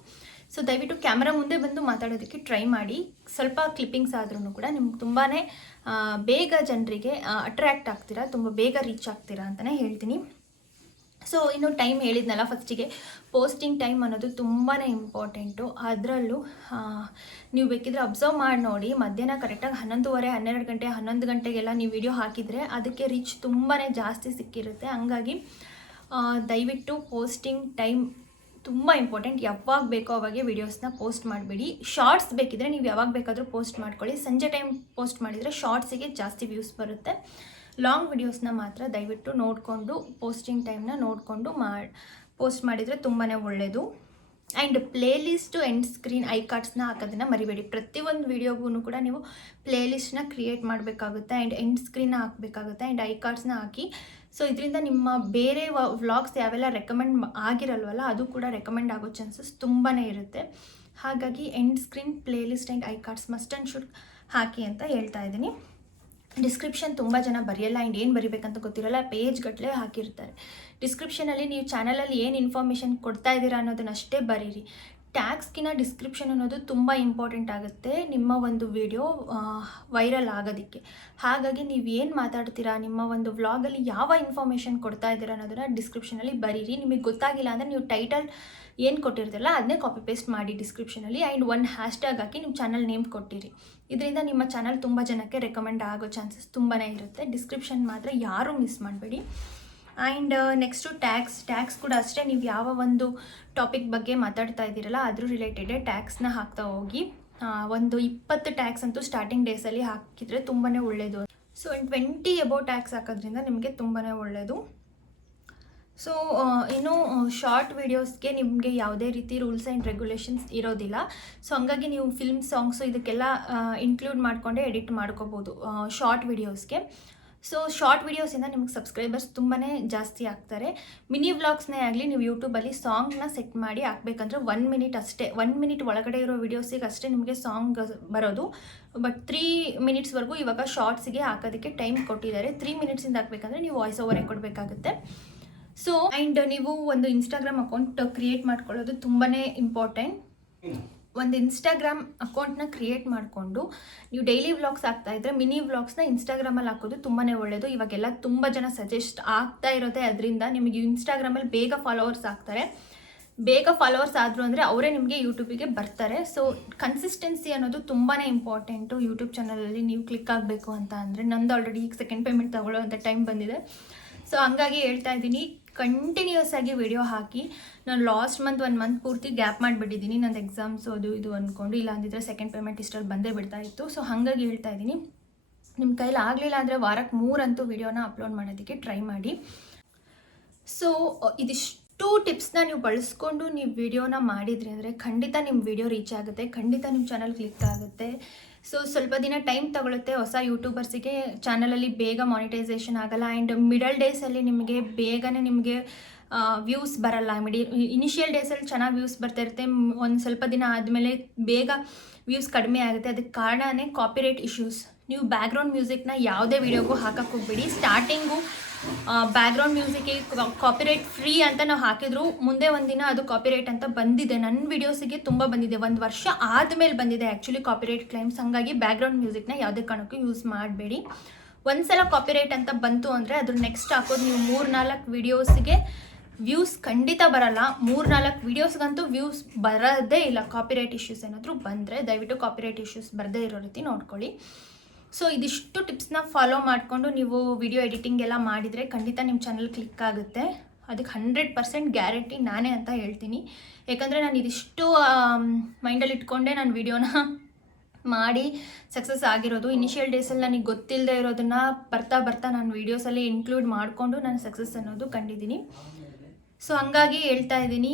ಸೊ ದಯವಿಟ್ಟು ಕ್ಯಾಮ್ರಾ ಮುಂದೆ ಬಂದು ಮಾತಾಡೋದಕ್ಕೆ ಟ್ರೈ ಮಾಡಿ. ಸ್ವಲ್ಪ ಕ್ಲಿಪ್ಪಿಂಗ್ಸ್ ಆದ್ರೂ ಕೂಡ ನಿಮ್ಗೆ ತುಂಬಾ ಬೇಗ ಜನರಿಗೆ ಅಟ್ರ್ಯಾಕ್ಟ್ ಆಗ್ತೀರಾ, ತುಂಬ ಬೇಗ ರೀಚ್ ಆಗ್ತೀರಾ ಅಂತಲೇ ಹೇಳ್ತೀನಿ. ಸೊ ಇನ್ನು ಟೈಮ್ ಹೇಳಿದ್ನಲ್ಲ ಫಸ್ಟಿಗೆ, ಪೋಸ್ಟಿಂಗ್ ಟೈಮ್ ಅನ್ನೋದು ತುಂಬಾ ಇಂಪಾರ್ಟೆಂಟು. ಅದರಲ್ಲೂ ನೀವು ಬೇಕಿದ್ರೆ ಅಬ್ಸರ್ವ್ ಮಾಡಿ ನೋಡಿ, ಮಧ್ಯಾಹ್ನ ಕರೆಕ್ಟಾಗಿ 11:30, 12 ಗಂಟೆ, 11 ಗಂಟೆಗೆಲ್ಲ ನೀವು ವಿಡಿಯೋ ಹಾಕಿದರೆ ಅದಕ್ಕೆ ರೀಚ್ ತುಂಬಾ ಜಾಸ್ತಿ ಸಿಕ್ಕಿರುತ್ತೆ. ಹಂಗಾಗಿ ದಯವಿಟ್ಟು ಪೋಸ್ಟಿಂಗ್ ಟೈಮ್ ತುಂಬ ಇಂಪಾರ್ಟೆಂಟ್. ಯಾವಾಗ ಬೇಕೋ ಅವಾಗೆ ವೀಡಿಯೋಸ್ನ ಪೋಸ್ಟ್ ಮಾಡಬೇಡಿ. ಶಾರ್ಟ್ಸ್ ಬೇಕಿದ್ರೆ ನೀವು ಯಾವಾಗ ಬೇಕಾದರೂ ಪೋಸ್ಟ್ ಮಾಡ್ಕೊಳ್ಳಿ. ಸಂಜೆ ಟೈಮ್ ಪೋಸ್ಟ್ ಮಾಡಿದರೆ ಶಾರ್ಟ್ಸಿಗೆ ಜಾಸ್ತಿ ವ್ಯೂಸ್ ಬರುತ್ತೆ. ಲಾಂಗ್ ವಿಡಿಯೋಸ್ನ ಮಾತ್ರ ದಯವಿಟ್ಟು ನೋಡಿಕೊಂಡು, ಪೋಸ್ಟಿಂಗ್ ಟೈಮ್ನ ನೋಡಿಕೊಂಡು ಪೋಸ್ಟ್ ಮಾಡಿದರೆ ತುಂಬಾ ಒಳ್ಳೆಯದು. And playlist end screen I ಕಾರ್ಡ್ಸ್ನ ಹಾಕೋದನ್ನು ಮರಿಬೇಡಿ. ಪ್ರತಿಯೊಂದು ವೀಡಿಯೋಗೂ ಕೂಡ ನೀವು ಪ್ಲೇಲಿಸ್ಟ್ನ ಕ್ರಿಯೇಟ್ ಮಾಡಬೇಕಾಗುತ್ತೆ. ಆ್ಯಂಡ್ ಎಂಡ್ ಸ್ಕ್ರೀನ್ನ ಹಾಕಬೇಕಾಗುತ್ತೆ. ಆ್ಯಂಡ್ ಐ ಕಾರ್ಡ್ಸ್ನ ಹಾಕಿ. ಸೊ ಇದರಿಂದ ನಿಮ್ಮ ಬೇರೆ ವ್ಲಾಗ್ಸ್ ಯಾವೆಲ್ಲ ರೆಕಮೆಂಡ್ ಆಗಿರಲ್ವಲ್ಲ, ಅದು ಕೂಡ ರೆಕಮೆಂಡ್ ಆಗೋ ಚಾನ್ಸಸ್ ತುಂಬಾ ಇರುತ್ತೆ. ಹಾಗಾಗಿ end screen, playlist and I cards must and should ಹಾಕಿ ಅಂತ ಹೇಳ್ತಾ ಇದ್ದೀನಿ. ಡಿಸ್ಕ್ರಿಪ್ಷನ್ ತುಂಬ ಜನ ಬರೆಯಲ್ಲ. ಆ್ಯಂಡ್ ಏನು ಬರಿಬೇಕಂತ ಗೊತ್ತಿರಲ್ಲ, ಪೇಜ್ ಗಟ್ಟಲೆ ಹಾಕಿರ್ತಾರೆ. ಡಿಸ್ಕ್ರಿಪ್ಷನಲ್ಲಿ ನೀವು ಚಾನಲಲ್ಲಿ ಏನು ಇನ್ಫಾರ್ಮೇಷನ್ ಕೊಡ್ತಾ ಇದ್ದೀರಾ ಅನ್ನೋದನ್ನ ಅಷ್ಟೇ ಬರೀರಿ. ಟ್ಯಾಗ್ಸ್ಗಿನ ಡಿಸ್ಕ್ರಿಪ್ಷನ್ ಅನ್ನೋದು ತುಂಬ ಇಂಪಾರ್ಟೆಂಟ್ ಆಗುತ್ತೆ ನಿಮ್ಮ ಒಂದು ವಿಡಿಯೋ ವೈರಲ್ ಆಗೋದಕ್ಕೆ. ಹಾಗಾಗಿ ನೀವು ಏನು ಮಾತಾಡ್ತೀರಾ, ನಿಮ್ಮ ಒಂದು ವ್ಲಾಗಲ್ಲಿ ಯಾವ ಇನ್ಫಾರ್ಮೇಷನ್ ಕೊಡ್ತಾ ಇದ್ದೀರಾ ಅನ್ನೋದನ್ನು ಡಿಸ್ಕ್ರಿಪ್ಷನಲ್ಲಿ ಬರೀರಿ. ನಿಮಗೆ ಗೊತ್ತಾಗಿಲ್ಲ ಅಂದರೆ ನೀವು ಟೈಟಲ್ ಏನು ಕೊಟ್ಟಿರ್ತೀರಲ್ಲ ಅದನ್ನೇ ಕಾಪಿ ಪೇಸ್ಟ್ ಮಾಡಿ ಡಿಸ್ಕ್ರಿಪ್ಷನಲ್ಲಿ. ಆ್ಯಂಡ್ ಒಂದು ಹ್ಯಾಶ್ಟ್ಯಾಗ್ ಹಾಕಿ ನಿಮ್ಮ ಚಾನಲ್ ನೇಮ್ ಕೊಟ್ಟಿರಿ. ಇದರಿಂದ ನಿಮ್ಮ ಚಾನಲ್ ತುಂಬ ಜನಕ್ಕೆ ರೆಕಮೆಂಡ್ ಆಗೋ ಚಾನ್ಸಸ್ ತುಂಬಾ ಇರುತ್ತೆ. ಡಿಸ್ಕ್ರಿಪ್ಷನ್ ಮಾತ್ರ ಯಾರೂ ಮಿಸ್ ಮಾಡಬೇಡಿ. ಆ್ಯಂಡ್ ನೆಕ್ಸ್ಟು ಟ್ಯಾಗ್ಸ್ ಕೂಡ ಅಷ್ಟೇ. ನೀವು ಯಾವ ಒಂದು ಟಾಪಿಕ್ ಬಗ್ಗೆ ಮಾತಾಡ್ತಾ ಇದ್ದೀರಲ್ಲ ಅದ್ರ ರಿಲೇಟೆಡೇ ಟ್ಯಾಗ್ಸ್ನ ಹಾಕ್ತಾ ಹೋಗಿ. ಒಂದು 20 ಟ್ಯಾಗ್ಸ್ ಅಂತೂ ಸ್ಟಾರ್ಟಿಂಗ್ ಡೇಸಲ್ಲಿ ಹಾಕಿದರೆ ತುಂಬಾ ಒಳ್ಳೆಯದು. ಸೊ 20 ಅಬೌವ್ ಟ್ಯಾಗ್ಸ್ ಹಾಕೋದ್ರಿಂದ ನಿಮಗೆ ತುಂಬಾ ಒಳ್ಳೆಯದು. ಸೊ ಇನ್ನು ಶಾರ್ಟ್ ವೀಡಿಯೋಸ್ಗೆ ನಿಮಗೆ ಯಾವುದೇ ರೀತಿ ರೂಲ್ಸ್ ಆ್ಯಂಡ್ ರೆಗ್ಯುಲೇಷನ್ಸ್ ಇರೋದಿಲ್ಲ. ಸೊ ಹಂಗಾಗಿ ನೀವು ಫಿಲ್ಮ್, ಸಾಂಗ್ಸು ಇದಕ್ಕೆಲ್ಲ ಇನ್ಕ್ಲೂಡ್ ಮಾಡಿಕೊಂಡೇ ಎಡಿಟ್ ಮಾಡ್ಕೋಬೋದು ಶಾರ್ಟ್ ವೀಡಿಯೋಸ್ಗೆ. ಸೊ ಶಾರ್ಟ್ ವೀಡಿಯೋಸಿಂದ ನಿಮ್ಗೆ ಸಬ್ಸ್ಕ್ರೈಬರ್ಸ್ ತುಂಬಾ ಜಾಸ್ತಿ ಆಗ್ತಾರೆ. ಮಿನಿ ವ್ಲಾಗ್ಸ್ನೇ ಆಗಲಿ ನೀವು ಯೂಟ್ಯೂಬಲ್ಲಿ ಸಾಂಗ್ನ ಸೆಟ್ ಮಾಡಿ ಹಾಕಬೇಕಂದ್ರೆ 1 ಮಿನಿಟ್ ಅಷ್ಟೇ. 1 ಮಿನಿಟ್ ಒಳಗಡೆ ಇರೋ ವೀಡಿಯೋಸಿಗೆ ಅಷ್ಟೇ ನಿಮಗೆ ಸಾಂಗ್ ಬರೋದು. ಬಟ್ 3 ಮಿನಿಟ್ಸ್ವರೆಗೂ ಇವಾಗ ಶಾರ್ಟ್ಸಿಗೆ ಹಾಕೋದಕ್ಕೆ ಟೈಮ್ ಕೊಟ್ಟಿದ್ದಾರೆ. 3 ಮಿನಿಟ್ಸಿಂದ ಹಾಕಬೇಕಂದ್ರೆ ನೀವು ವಾಯ್ಸ್ ಓವರೇ ಕೊಡಬೇಕಾಗುತ್ತೆ. ಸೊ ಆ್ಯಂಡ್ ನೀವು ಒಂದು ಇನ್ಸ್ಟಾಗ್ರಾಮ್ ಅಕೌಂಟ್ ಕ್ರಿಯೇಟ್ ಮಾಡ್ಕೊಳ್ಳೋದು ತುಂಬಾ ಇಂಪಾರ್ಟೆಂಟ್. ಒಂದು ಇನ್ಸ್ಟಾಗ್ರಾಮ್ ಅಕೌಂಟ್ನ ಕ್ರಿಯೇಟ್ ಮಾಡಿಕೊಂಡು ನೀವು ಡೈಲಿ ವ್ಲಾಗ್ಸ್ ಹಾಕ್ತಾಯಿದ್ರೆ ಮಿನಿ ವ್ಲಾಗ್ಸ್ನ ಇನ್ಸ್ಟಾಗ್ರಾಮಲ್ಲಿ ಹಾಕೋದು ತುಂಬಾ ಒಳ್ಳೆಯದು. ಇವಾಗೆಲ್ಲ ತುಂಬ ಜನ ಸಜೆಸ್ಟ್ ಆಗ್ತಾ ಇರೋದೇ ಅದರಿಂದ. ನಿಮಗೆ ಇನ್ಸ್ಟಾಗ್ರಾಮಲ್ಲಿ ಬೇಗ ಫಾಲೋವರ್ಸ್ ಆಗ್ತಾರೆ. ಬೇಗ ಫಾಲೋವರ್ಸ್ ಆದರು ಅಂದರೆ ಅವರೇ ನಿಮಗೆ ಯೂಟ್ಯೂಬಿಗೆ ಬರ್ತಾರೆ. ಸೊ ಕನ್ಸಿಸ್ಟೆನ್ಸಿ ಅನ್ನೋದು ತುಂಬಾ ಇಂಪಾರ್ಟೆಂಟು. ಯೂಟ್ಯೂಬ್ ಚಾನಲಲ್ಲಿ ನೀವು ಕ್ಲಿಕ್ ಆಗಬೇಕು ಅಂತ ಅಂದರೆ, ನಂದು ಆಲ್ರೆಡಿ ಈಗ ಸೆಕೆಂಡ್ ಪೇಮೆಂಟ್ ತಗೊಳ್ಳೋ ಅಂಥ ಟೈಮ್ ಬಂದಿದೆ. ಸೊ ಹಂಗಾಗಿ ಹೇಳ್ತಾ ಇದ್ದೀನಿ, ಕಂಟಿನ್ಯೂಸ್ ಆಗಿ ವಿಡಿಯೋ ಹಾಕಿ. ನಾನು ಲಾಸ್ಟ್ ಮಂತ್ 1 ಮಂತ್ ಪೂರ್ತಿ ಗ್ಯಾಪ್ ಮಾಡಿಬಿಟ್ಟಿದ್ದೀನಿ ನಂದು ಎಕ್ಸಾಮ್ಸ್ ಅದು ಇದು ಅಂದ್ಕೊಂಡು. ಇಲ್ಲ ಅಂದಿದ್ರೆ ಸೆಕೆಂಡ್ ಪೇಮೆಂಟ್ ಇಷ್ಟರಲ್ಲಿ ಬಂದೇ ಬಿಡ್ತಾ ಇತ್ತು. ಸೊ ಹಾಗಾಗಿ ಹೇಳ್ತಾ ಇದ್ದೀನಿ, ನಿಮ್ಮ ಕೈಲಿ ಆಗಲಿಲ್ಲ ಅಂದರೆ ವಾರಕ್ಕೆ 3 ಅಂತೂ ವಿಡಿಯೋನ ಅಪ್ಲೋಡ್ ಮಾಡೋದಕ್ಕೆ ಟ್ರೈ ಮಾಡಿ. ಸೊ ಇದಿಷ್ಟು ಟಿಪ್ಸ್ನ ನೀವು ಬಳಸ್ಕೊಂಡು ನೀವು ವಿಡಿಯೋನ ಮಾಡಿದ್ರಿ ಅಂದರೆ ಖಂಡಿತ ನಿಮ್ಮ ವಿಡಿಯೋ ರೀಚ್ ಆಗುತ್ತೆ, ಖಂಡಿತ ನಿಮ್ಮ ಚಾನಲ್ ಕ್ಲಿಕ್ ಆಗುತ್ತೆ. ಸೊ ಸ್ವಲ್ಪ ದಿನ ಟೈಮ್ ತಗೊಳುತ್ತೆ. ಹೊಸ ಯೂಟ್ಯೂಬರ್ಸಿಗೆ ಚಾನಲಲ್ಲಿ ಬೇಗ ಮಾನಿಟೈಸೇಷನ್ ಆಗಲ್ಲ. ಆ್ಯಂಡ್ ಮಿಡಲ್ ಡೇಸಲ್ಲಿ ನಿಮಗೆ ಬೇಗನೆ ನಿಮಗೆ ವ್ಯೂಸ್ ಬರಲ್ಲ. ಇನಿಷಿಯಲ್ ಡೇಸಲ್ಲಿ ಚೆನ್ನಾಗಿ ವ್ಯೂಸ್ ಬರ್ತಾ ಇರುತ್ತೆ. ಒಂದು ಸ್ವಲ್ಪ ದಿನ ಆದಮೇಲೆ ಬೇಗ ವ್ಯೂಸ್ ಕಡಿಮೆ ಆಗುತ್ತೆ. ಅದಕ್ಕೆ ಕಾರಣನೇ ಕಾಪಿರೈಟ್ ಇಶ್ಯೂಸ್. ನೀವು ಬ್ಯಾಕ್ಗ್ರೌಂಡ್ ಮ್ಯೂಸಿಕ್ನ ಯಾವುದೇ ವಿಡಿಯೋಗೂ ಹಾಕಕ್ಕೆ ಹೋಗ್ಬೇಡಿ. ಸ್ಟಾರ್ಟಿಂಗು ಬ್ಯಾಕ್ಗ್ರೌಂಡ್ ಮ್ಯೂಸಿಕ್ಗೆ ಕಾಪಿರೈಟ್ ಫ್ರೀ ಅಂತ ನಾವು ಹಾಕಿದ್ರು ಮುಂದೆ ಒಂದಿನ ಅದು ಕಾಪಿರೈಟ್ ಅಂತ ಬಂದಿದೆ. ನನ್ನ ವೀಡಿಯೋಸಿಗೆ ತುಂಬ ಬಂದಿದೆ, 1 ವರ್ಷ ಆದಮೇಲೆ ಬಂದಿದೆ ಆ್ಯಕ್ಚುಲಿ ಕಾಪಿರೈಟ್ ಕ್ಲೈಮ್ಸ್. ಹಾಗಾಗಿ ಬ್ಯಾಕ್ಗ್ರೌಂಡ್ ಮ್ಯೂಸಿಕ್ನ ಯಾವುದೇ ಕಾರಣಕ್ಕೂ ಯೂಸ್ ಮಾಡಬೇಡಿ. ಒಂದ್ಸಲ ಕಾಪಿರೈಟ್ ಅಂತ ಬಂತು ಅಂದರೆ ಅದ್ರ ನೆಕ್ಸ್ಟ್ ಹಾಕೋದು ನೀವು 3-4 ವೀಡಿಯೋಸ್ಗೆ ವ್ಯೂಸ್ ಖಂಡಿತ ಬರಲ್ಲ. 3-4 ವೀಡಿಯೋಸ್ಗಂತೂ ವ್ಯೂಸ್ ಬರೋದೇ ಇಲ್ಲ. ಕಾಪಿರೈಟ್ ಇಶ್ಯೂಸ್ ಏನಾದರೂ ಬಂದರೆ ದಯವಿಟ್ಟು ಕಾಪಿರೈಟ್ ಇಶ್ಯೂಸ್ ಬರದೇ ಇರೋ ರೀತಿ ನೋಡ್ಕೊಳ್ಳಿ. ಸೊ ಇದಿಷ್ಟು ಟಿಪ್ಸ್ನ ಫಾಲೋ ಮಾಡಿಕೊಂಡು ನೀವು ವಿಡಿಯೋ ಎಡಿಟಿಂಗ್ ಎಲ್ಲ ಮಾಡಿದರೆ ಖಂಡಿತ ನಿಮ್ಮ ಚಾನಲ್ ಕ್ಲಿಕ್ ಆಗುತ್ತೆ. ಅದಕ್ಕೆ 100% ಗ್ಯಾರಂಟಿ ನಾನೇ ಅಂತ ಹೇಳ್ತೀನಿ. ಯಾಕಂದರೆ ನಾನು ಇದಿಷ್ಟು ಮೈಂಡಲ್ಲಿ ಇಟ್ಕೊಂಡೆ ನಾನು ವಿಡಿಯೋನ ಮಾಡಿ ಸಕ್ಸಸ್ ಆಗಿರೋದು. ಇನಿಷಿಯಲ್ ಡೇಸಲ್ಲಿ ನನಗೆ ಗೊತ್ತಿಲ್ಲದೆ ಇರೋದನ್ನು ಬರ್ತಾ ನಾನು ವೀಡಿಯೋಸಲ್ಲಿ ಇನ್ಕ್ಲೂಡ್ ಮಾಡಿಕೊಂಡು ನಾನು ಸಕ್ಸಸ್ ಅನ್ನೋದು ಕಂಡಿದ್ದೀನಿ. ಸೊ ಹಂಗಾಗಿ ಹೇಳ್ತಾ ಇದ್ದೀನಿ,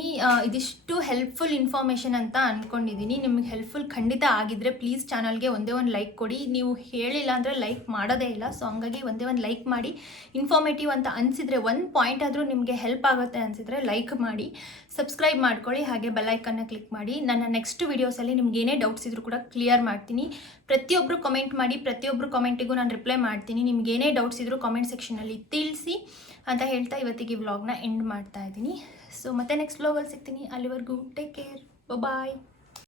ಇದಿಷ್ಟು ಹೆಲ್ಪ್ಫುಲ್ ಇನ್ಫಾರ್ಮೇಷನ್ ಅಂತ ಅಂದ್ಕೊಂಡಿದ್ದೀನಿ. ನಿಮಗೆ ಹೆಲ್ಪ್ಫುಲ್ ಖಂಡಿತ ಆಗಿದ್ದರೆ ಪ್ಲೀಸ್ ಚಾನಲ್ಗೆ ಒಂದೇ ಒಂದು ಲೈಕ್ ಕೊಡಿ. ನೀವು ಹೇಳಿಲ್ಲ ಅಂದರೆ ಲೈಕ್ ಮಾಡೋದೇ ಇಲ್ಲ. ಸೊ ಹಂಗಾಗಿ ಒಂದೇ ಒಂದು ಲೈಕ್ ಮಾಡಿ. ಇನ್ಫಾರ್ಮೇಟಿವ್ ಅಂತ ಅನಿಸಿದರೆ ಒಂದು ಪಾಯಿಂಟ್ ಆದರೂ ನಿಮಗೆ ಹೆಲ್ಪ್ ಆಗುತ್ತೆ ಅನಿಸಿದರೆ ಲೈಕ್ ಮಾಡಿ, ಸಬ್ಸ್ಕ್ರೈಬ್ ಮಾಡ್ಕೊಳ್ಳಿ, ಹಾಗೆ ಬೆಲ್ಲೈಕನ್ನ ಕ್ಲಿಕ್ ಮಾಡಿ. ನನ್ನ ನೆಕ್ಸ್ಟ್ ವೀಡಿಯೋಸಲ್ಲಿ ನಿಮ್ಗೆ ಏನೇ ಡೌಟ್ಸ್ ಇದ್ರೂ ಕೂಡ ಕ್ಲಿಯರ್ ಮಾಡ್ತೀನಿ. ಪ್ರತಿಯೊಬ್ಬರು ಕಮೆಂಟ್ ಮಾಡಿ, ಪ್ರತಿಯೊಬ್ಬರು ಕಮೆಂಟಿಗೂ ನಾನು ರಿಪ್ಲೈ ಮಾಡ್ತೀನಿ. ನಿಮ್ಗೆ ಏನೇ ಡೌಟ್ಸ್ ಇದ್ರೂ ಕಾಮೆಂಟ್ ಸೆಕ್ಷನಲ್ಲಿ ತಿಳಿಸಿ ಅಂತ ಹೇಳ್ತಾ ಇವತ್ತಿಗೆ ವ್ಲಾಗ್ನ ಎಂಡ್ ಮಾಡ್ತಾ ಇದ್ದೀನಿ. ಸೊ ಮತ್ತೆ ನೆಕ್ಸ್ಟ್ ವ್ಲಾಗಲ್ಲಿ ಸಿಗ್ತೀನಿ. ಅಲ್ಲಿವರೆಗೂ ಟೇಕ್ ಕೇರ್, ಬಾಯ್.